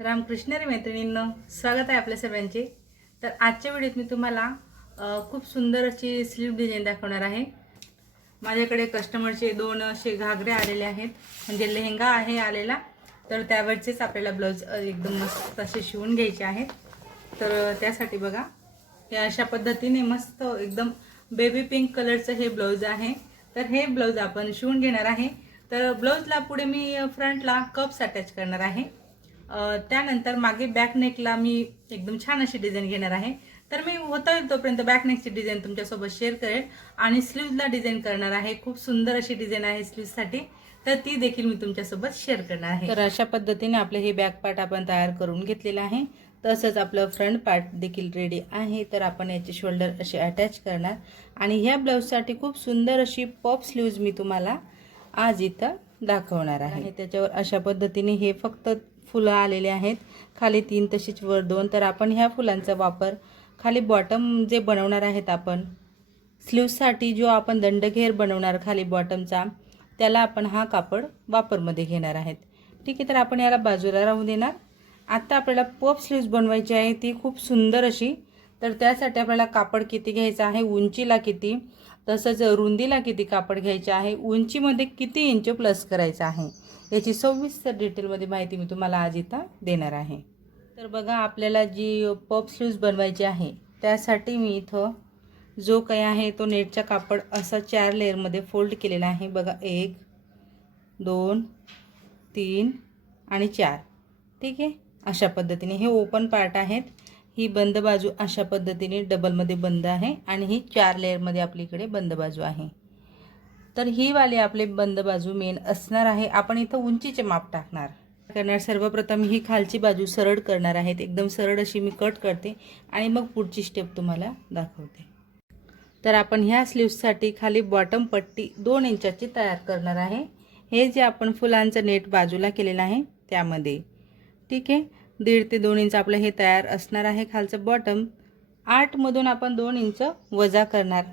रामकृष्ण रे मैत्रिणींनो स्वागत आहे आपल्या सर्वांचे तर आजच्या व्हिडिओत मी तुम्हाला खूप सुंदर अशी स्लीव डिझाईन दाखवणार आहे. माझ्याकडे कस्टमरचे दोन असे घागरे आलेले आहेत. म्हणजे लेहंगा आहे आलेला तर त्यावरचेच आपल्याला ब्लाऊज एकदम मस्त असे शिवून घ्यायचे आहेत. तर त्यासाठी बघा हे अशा पद्धतीने मस्त एकदम बेबी पिंक कलरचं हे ब्लाऊज आहे. तर हे ब्लाऊज आपण शिवून घेणार आहे. तर ब्लाऊजला पुढे मी फ्रंटला कप्स अटॅच करणार आहे. त्यानंतर मागे बॅक नेकला मी एकदम छान अशी डिझाईन घेणार आहे. तर मी होता येईल तोपर्यंत बॅक नेकची डिझाईन तुमच्यासोबत शेअर करेल आणि स्लीव्जला डिझाईन करणार आहे. खूप सुंदर अशी डिझाईन आहे स्लीव्जसाठी तर ती देखील मी तुमच्यासोबत शेअर करणार आहे. तर अशा पद्धतीने आपलं हे बॅक पार्ट आपण तयार करून घेतलेलं आहे. तसंच आपलं फ्रंट पार्ट देखील रेडी आहे. तर आपण याचे शोल्डर असे अटॅच करणार. आणि ह्या ब्लाऊजसाठी खूप सुंदर अशी पॉप स्लीव्ज मी तुम्हाला आज इथं दाखवणार आहे. त्याच्यावर अशा पद्धतीने हे फक्त फुलं आलेले आहेत. खाली तीन तशीच वर दोन. तर आपण ह्या फुलांचा वापर खाली बॉटम जे बनवणार आहेत आपण स्लीवसाठी जो आपण दंडघेर बनवणार खाली बॉटमचा त्याला आपण हा कापड वापरमध्ये घेणार आहेत. ठीक आहे तर आपण याला बाजूला राहू देणार. आत्ता आपल्याला पफ स्लीव्ज बनवायची आहे. ती खूप सुंदर अशी तर त्यासाठी आपल्याला कापड किती घ्यायचं आहे? उंचीला किती? तसंच रुंदीला किती कापड घ्यायचे आहे? उंचीमध्ये किती इंच प्लस करायचं आहे? याची सविस्तर डिटेलमध्ये माहिती मी तुम्हाला आज इथं देणार आहे. तर बघा आपल्याला जी पप स्लीव्ज बनवायची आहे त्यासाठी मी इथं जो काही आहे तो नेटचा कापड असा चार लेअरमध्ये फोल्ड केलेला आहे. बघा एक दोन तीन आणि चार. ठीक आहे? अशा पद्धतीने. हे ओपन पार्ट आहेत. ही बंद बाजू अशा पद्धतीने डबलमध्ये बंद आहे आणि ही चार लेअरमध्ये आपलीकडे बंद बाजू आहे. तर ही वाले आपले बंद बाजू मेन असणार आहे. आपण इथं उंचीचे माप टाकणार. करणार सर्वप्रथम ही खालची बाजू सरळ करणार आहेत. एकदम सरळ अशी मी कट करते आणि मग पुढची स्टेप तुम्हाला दाखवते. तर आपण ह्या स्लीव्ससाठी खाली बॉटम पट्टी दोन इंचाची तयार करणार आहे. हे जे आपण फुलांचं नेट बाजूला केलेलं आहे त्यामध्ये. ठीक आहे? दीड ते दोन इंच आपलं हे तयार असणार आहे खालचं बॉटम आठमधून आपण दोन इंच वजा करणार.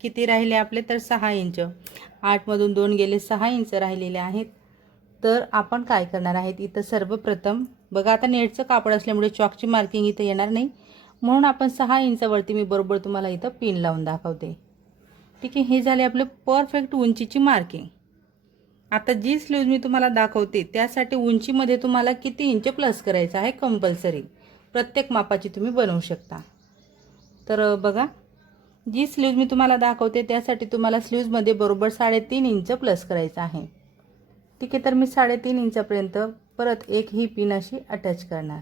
किती राहिले आपले तर सहा इंच. आठमधून दोन गेले सहा इंच राहिलेले आहेत. तर आपण काय करणार आहेत? इथं सर्वप्रथम बघा आता नेटचं कापड असल्यामुळे चॉकची मार्किंग इथं येणार नाही. म्हणून आपण सहा इंचावरती मी बरोबर तुम्हाला इथं पिन लावून दाखवते. ठीक आहे हे झाले आपले परफेक्ट उंचीची मार्किंग आता जी स्लीव्ज मी तुम्हाला दाखवते त्यासाठी उंचीमध्ये तुम्हाला किती इंच प्लस करायचं आहे कंपल्सरी प्रत्येक मापाची तुम्ही बनवू शकता. तर बघा. जी स्लीव्ज मी तुम्हाला दाखवते त्यासाठी तुम्हाला स्लीव्जमध्ये बरोबर साडेतीन इंच प्लस करायचं आहे. ठीक आहे तर मी साडेतीन इंचापर्यंत परत एक ही पिन अशी अटॅच करणार.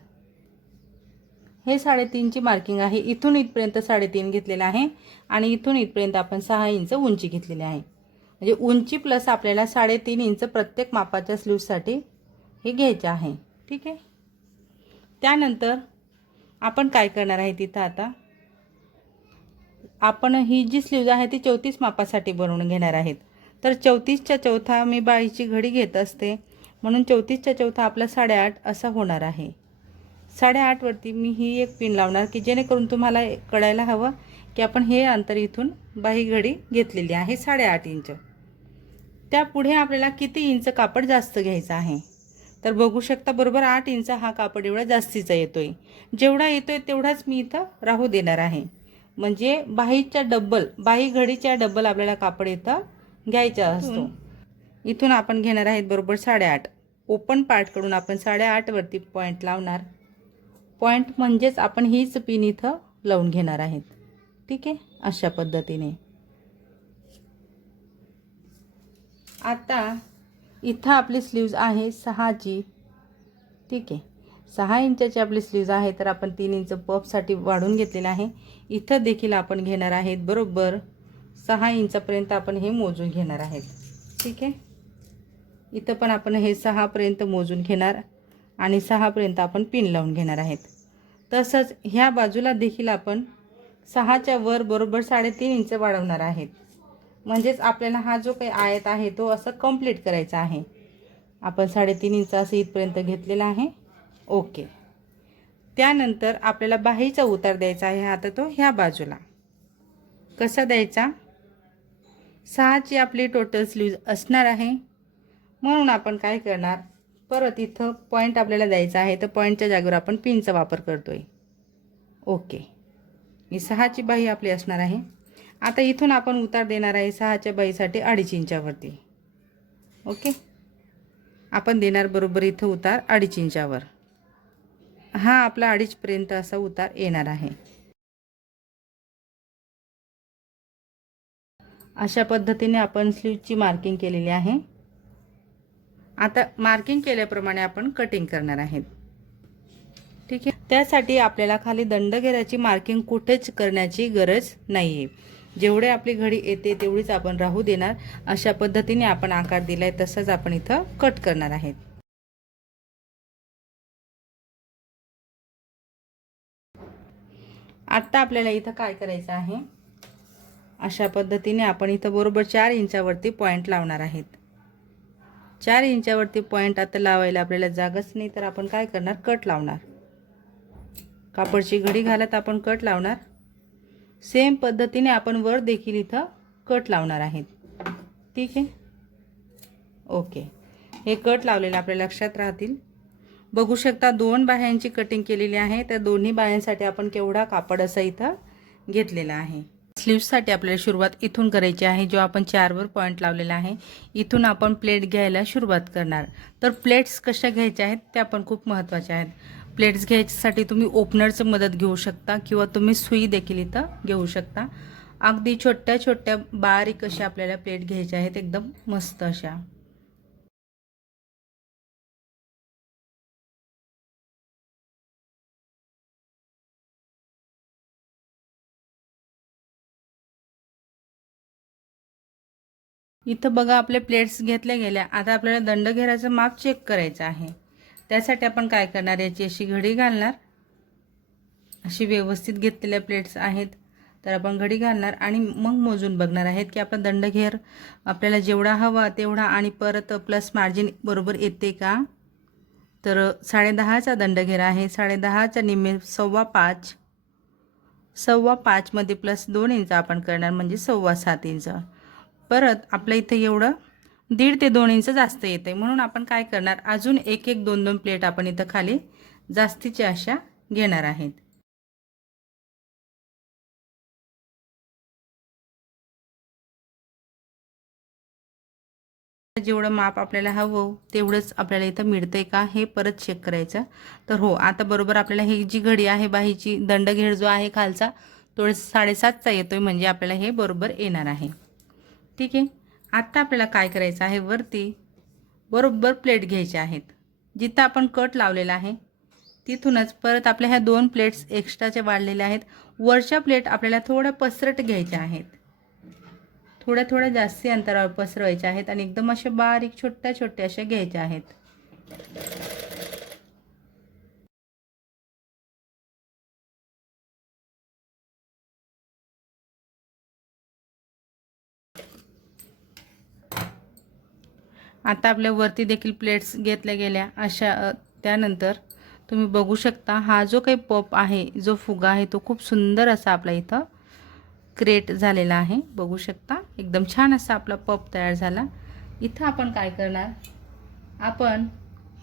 हे साडेतीनची मार्किंग आहे. इथून इथपर्यंत साडेतीन घेतलेलं आहे आणि इथून इथपर्यंत आपण सहा इंच उंची घेतलेली आहे. म्हणजे उंची प्लस आपल्याला साडेतीन इंच प्रत्येक मापाच्या स्लीव्जसाठी हे घ्यायचं आहे. ठीक आहे? त्यानंतर आपण काय करणार आहे तिथं आता? आपण ही जी स्लीव्ज आहे ती चौतीस मापासाठी बनवून घेणार आहेत. तर चौतीसच्या चौथा मी बाळीची घडी घेत असते. म्हणून चौतीसच्या चौथा आपला साडेआठ असा होणार आहे. साडेआठवरती मी ही एक पिन लावणार की जेणेकरून तुम्हाला कळायला हवं की आपण हे अंतर इथून बाही घडी घेतलेली आहे साडेआठ इंच त्यापुढे आपल्याला किती इंच कापड जास्त घ्यायचं आहे? तर बघू शकता बरोबर आठ इंच हा कापड एवढा जास्तीचा येतोय. जेवढा येतोय तेवढाच मी इथं राहू देणार आहे. म्हणजे बाहीच्या डब्बल बाही घडीच्या डब्बल आपल्याला कापड इथं घ्यायचा असतो. इथून आपण घेणार आहेत बरोबर साडेआठ. ओपन पार्टकडून आपण साडेआठवरती पॉईंट लावणार. पॉईंट म्हणजेच आपण हीच पिन इथं लावून घेणार आहेत. ठीक आहे? अशा पद्धतीने. आता इथं आपली स्लीव्ज आहे सहाची. ठीक आहे. सहा इंचाची आपली स्लीव्ज आहे तर आपण तीन इंच पफसाठी वाढून घेतलेलं आहे. इथं देखील आपण घेणार आहेत बरोबर सहा इंचापर्यंत आपण हे मोजून घेणार आहेत. ठीक आहे? इथं पण आपण हे सहापर्यंत मोजून घेणार आणि सहापर्यंत आपण पिन लावून घेणार आहेत. तसंच ह्या बाजूला देखील आपण सहाच्या वर बरोबर साडेतीन इंच वाढवणार आहेत. म्हणजेच आपल्याला हा जो काही आयत आहे तो असं कंप्लीट करायचा आहे. आपण साडेतीन इंच असं इथपर्यंत घेतलेला आहे. ओके. त्यानंतर आपल्याला बाहीचा उतार द्यायचा आहे आता तो ह्या बाजूला. कसा द्यायचा? सहाची आपली टोटल स्लीव असणार आहे. म्हणून आपण काय करणार? परत इथं पॉईंट आपल्याला द्यायचा आहे. तर पॉईंटच्या जागेवर आपण पिनचा वापर करतो आहे ओके. ही सहाची बाही आपली असणार आहे. आता इथून आपण उतार देणार आहे सहाच्या बाईसाठी अडीच इंचावरती. ओके? आपण देणार बरोबर इथं उतार अडीच इंचावर. हा आपला अडीचपर्यंत असा उतार येणार आहे. अशा पद्धतीने आपण स्लीवची मार्किंग केलेली आहे. आता मार्किंग केल्याप्रमाणे आपण कटिंग करणार आहेत. ठीक आहे? त्यासाठी आपल्याला खाली दंडघेराची मार्किंग कुठेच करण्याची गरज नाही आहे जेवढे आपली घडी येते तेवढीच आपण राहू देणार. अशा पद्धतीने आपण आकार दिलाय तसंच आपण इथं कट करणार आहेत. आत्ता आपल्याला इथं काय करायचं आहे? अशा पद्धतीने आपण इथं बरोबर चार इंचावरती पॉईंट लावणार आहेत. चार इंचावरती पॉईंट आता लावायला आपल्याला जागाच नाही तर आपण काय करणार? कट लावणार. कापडची घडी घालत आपण कट लावणार. सेम पद्धतीने आपण वर देखील इथं कट लावणार आहेत. ठीक आहे? ओके. हे कट लावलेलं आपल्या लक्षात राहतील. बघू शकता दोन बाह्यांची कटिंग केलेली आहे. त्या दोन्ही बाह्यांसाठी आपण केवढा कापड असा इथं घेतलेला आहे. स्लीव्ससाठी आपल्याला सुरुवात इथून करायची आहे जो आपण चारवर पॉईंट लावलेला आहे. इथून आपण प्लेट घ्यायला सुरुवात करणार. तर प्लेट्स कशा घ्यायच्या आहेत त्या पण खूप महत्त्वाच्या आहेत. प्लेट्स घ्यायच्यासाठी तुम्ही ओपनरचं मदत घेऊ शकता किंवा तुम्ही सुई देखील इथं घेऊ शकता. अगदी छोट्या छोट्या बारीक अशा आपल्याला प्लेट घ्यायच्या आहेत. एकदम मस्त अशा. इथं बघा आपले प्लेट्स घेतल्या गेल्या. आता आपल्याला दंड घेराचा माप चेक करायचं आहे. त्यासाठी आपण काय करणार? याची अशी घडी घालणार. अशी व्यवस्थित घेतलेल्या प्लेट्स आहेत. तर आपण घडी घालणार आणि मग मोजून बघणार आहेत की आपला दंडघेर आपल्याला जेवढा हवा तेवढा आणि परत प्लस मार्जिन बरोबर येते का? तर साडेदहाचा दंडघेर आहे. साडेदहाच्या निम्मे सव्वा पाच. सव्वा पाचमध्ये प्लस दोन इंच आपण करणार म्हणजे सव्वा सात इंच. परत आपल्या इथं एवढं दीड ते दोन इंच जास्त येते म्हणून आपण काय करणार? अजून एक एक दोन दोन प्लेट आपण इथं खाली जास्तीच्या अशा घेणार आहेत. जेवढं माप आपल्याला हवं तेवढंच आपल्याला इथं मिळतंय का हे परत चेक करायचं. तर हो आता बरोबर आपल्याला ही जी घडी आहे बाहीची दंडघेर जो आहे खालचा तो साडेसातचा येतोय म्हणजे आपल्याला हे बरोबर येणार आहे. ठीक आहे? आत्ता आपल्याला काय करायचं आहे? वरती बरोबर प्लेट घ्यायच्या आहेत. जिथं आपण कट लावलेला आहे तिथूनच परत आपल्या ह्या दोन प्लेट्स एक्स्ट्राच्या वाढलेल्या आहेत. वरच्या प्लेट आपल्याला थोड्या पसरट घ्यायच्या आहेत. थोड्या थोड्या जास्ती अंतरावर पसरवायच्या आहेत आणि एकदम अशा बारीक छोट्या छोट्या अशा घ्यायच्या आहेत. आता आपल्या वरती देखील प्लेट्स घेतल्या गेल्या. अशा त्यानंतर तुम्ही बघू शकता हा जो काही पप आहे जो फुगा आहे तो खूप सुंदर असा आपला इथं क्रिएट झालेला आहे. बघू शकता एकदम छान असा आपला पप तयार झाला. इथं आपण काय करणार? आपण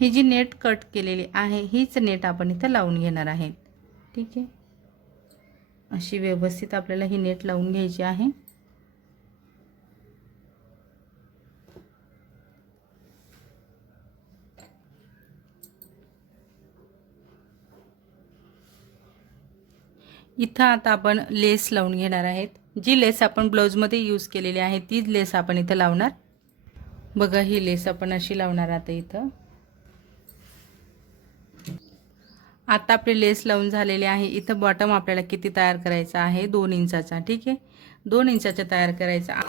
ही जी नेट कट केलेली आहे हीच नेट आपण इथं लावून घेणार आहे. ठीक आहे? अशी व्यवस्थित आपल्याला ही नेट लावून घ्यायची आहे. इथं आता आपण लेस लावून घेणार आहेत. जी लेस आपण ब्लाऊजमध्ये यूज केलेली आहे तीच लेस आपण इथं लावणार. बघा ही लेस आपण अशी लावणार आता इथं. आता आपली लेस लावून झालेली आहे. इथं बॉटम आपल्याला किती तयार करायचा आहे? दोन इंचाचा ठीक आहे? दोन इंचाचा तयार करायचा.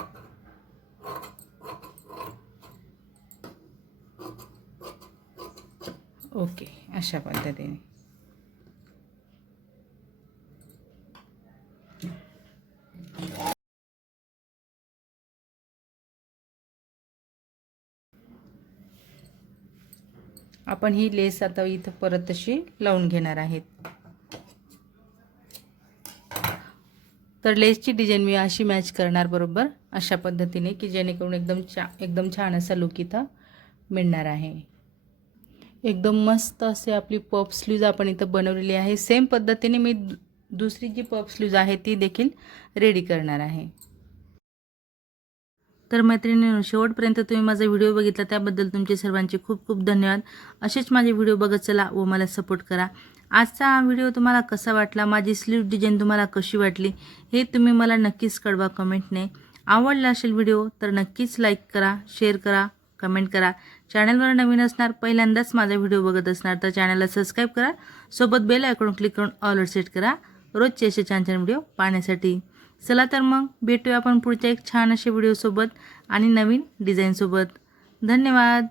ओके अशा पद्धतीने. आपण ही लेस आता इथं परत अशी लावून घेणार आहेत. तर लेसची डिझाईन मी अशी मॅच करणार बरोबर अशा पद्धतीने की जेणेकरून एकदम छा एकदम छान असा लुक इथं मिळणार आहे. एकदम मस्त असे आपली पप स्लूज आपण इथं बनवलेली आहे. सेम पद्धतीने मी दुसरी जी पप स्लूज आहे ती देखील रेडी करणार आहे. तर मैत्रिणींनो शेवटपर्यंत तुम्ही माझा व्हिडिओ बघितला त्याबद्दल तुमचे सर्वांचे खूप खूप धन्यवाद. असेच माझे व्हिडिओ बघत चला व मला सपोर्ट करा. आजचा हा व्हिडिओ तुम्हाला कसा वाटला? माझी स्लीव डिझाईन तुम्हाला कशी वाटली? हे तुम्ही मला नक्कीच कळवा कमेंटने. आवडला असेल व्हिडिओ तर नक्कीच लाईक करा शेअर करा कमेंट करा. चॅनलवर नवीन असणार पहिल्यांदाच माझा व्हिडिओ बघत असणार तर चॅनलला सबस्क्राईब करा. सोबत बेल आयकॉन क्लिक करून ऑलर सेट करा. रोजचे असे छान छान व्हिडिओ पाहण्यासाठी. चला तर मग भेटूया आपण पुढच्या एक छान असे व्हिडिओसोबत आणि नवीन डिझाईनसोबत धन्यवाद.